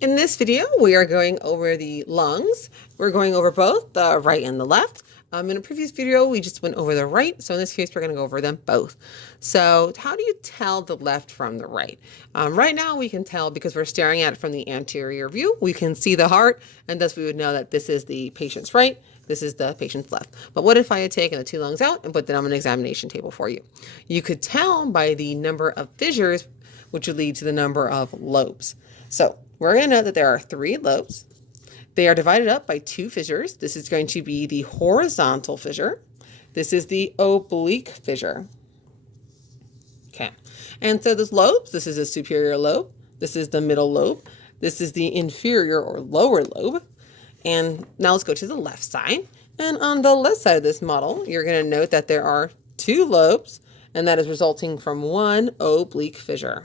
In this video, we are going over the lungs. We're going over both the right and the left. In a previous video, we just went over the right. So in this case, we're going to go over them both. So how do you tell the left from the right? Right now, we can tell because we're staring at it from the anterior view. We can see the heart, and thus we would know that this is the patient's right. This is the patient's left. But what if I had taken the two lungs out and put them on an examination table for you? You could tell by the number of fissures, which would lead to the number of lobes. So we're going to know that there are 3 lobes. They are divided up by 2 fissures. This is going to be the horizontal fissure. This is the oblique fissure. Okay. And so those lobes, this is the superior lobe. This is the middle lobe. This is the inferior or lower lobe. And now let's go to the left side. And on the left side of this model, you're going to note that there are 2 lobes, and that is resulting from 1 oblique fissure.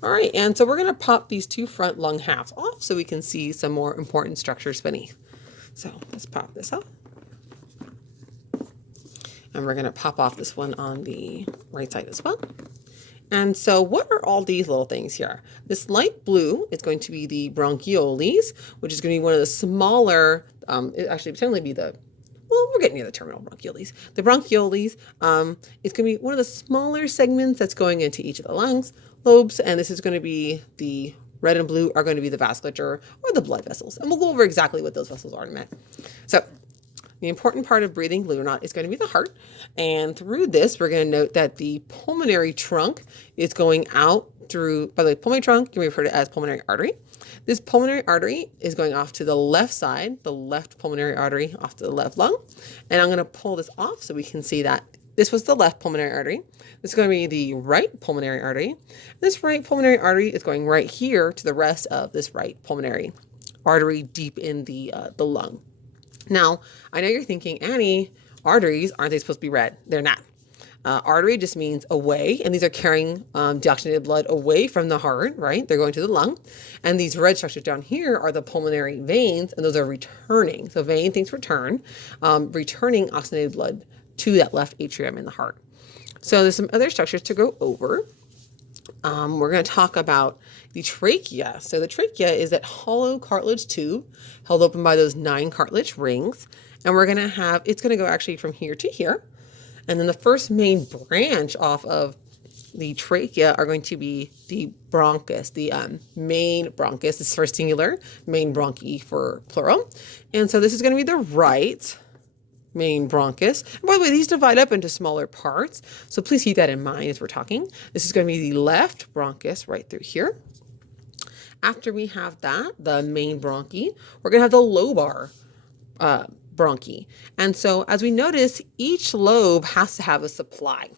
All right, and so we're going to pop these 2 front lung halves off so we can see some more important structures beneath. So let's pop this off. And we're going to pop off this one on the right side as well. And so what are all these little things here? This light blue is going to be the bronchioles, which is going to be one of the smaller, it actually potentially be the, well, we're getting near the terminal bronchioles. The bronchioles is going to be one of the smaller segments that's going into each of the lungs. Lobes, and this is going to be the red and blue are going to be the vasculature or the blood vessels. And we'll go over exactly what those vessels are in a minute. So the important part of breathing, believe it or not, is going to be the heart. And through this, we're going to note that the pulmonary trunk is going out through, by the way, pulmonary trunk, you may have heard it as pulmonary artery. This pulmonary artery is going off to the left side, the left pulmonary artery off to the left lung. And I'm going to pull this off so we can see that this was the left pulmonary artery. This is going to be the right pulmonary artery. This right pulmonary artery is going right here to the rest of this right pulmonary artery deep in the lung. Now, I know you're thinking, Annie, arteries, aren't they supposed to be red? They're not. Artery just means away, and these are carrying deoxygenated blood away from the heart, right? They're going to the lung. And these red structures down here are the pulmonary veins, and those are returning. So vein things return, returning oxygenated blood to that left atrium in the heart. So there's some other structures to go over. We're going to talk about the trachea. So the trachea is that hollow cartilage tube held open by those 9 cartilage rings. And we're going to have, it's going to go actually from here to here. And then the first main branch off of the trachea are going to be the bronchus, the main bronchus. This is for singular, main bronchi for plural. And so this is going to be the right main bronchus. And by the way, these divide up into smaller parts, so please keep that in mind as we're talking. This is going to be the left bronchus right through here. After we have that, the main bronchi, we're going to have the lobar bronchi. And so as we notice, each lobe has to have a supply.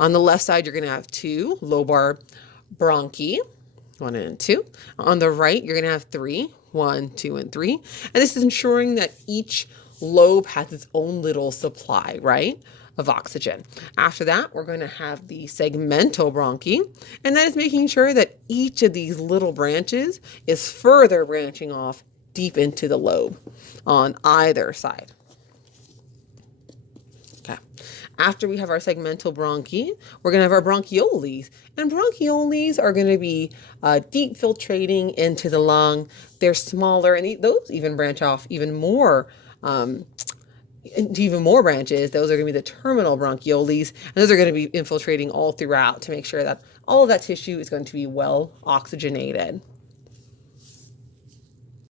On the left side, you're going to have 2 lobar bronchi, 1 and 2. On the right, you're going to have 3, 1, 2, and 3. And this is ensuring that each lobe has its own little supply, right, of oxygen. After that, we're going to have the segmental bronchi, and that is making sure that each of these little branches is further branching off deep into the lobe on either side. Okay. After we have our segmental bronchi, we're going to have our bronchioles. And bronchioles are going to be deep filtrating into the lung. They're smaller, and those even branch off even more into even more branches. Those are going to be the terminal bronchioles, and those are going to be infiltrating all throughout to make sure that all of that tissue is going to be well oxygenated.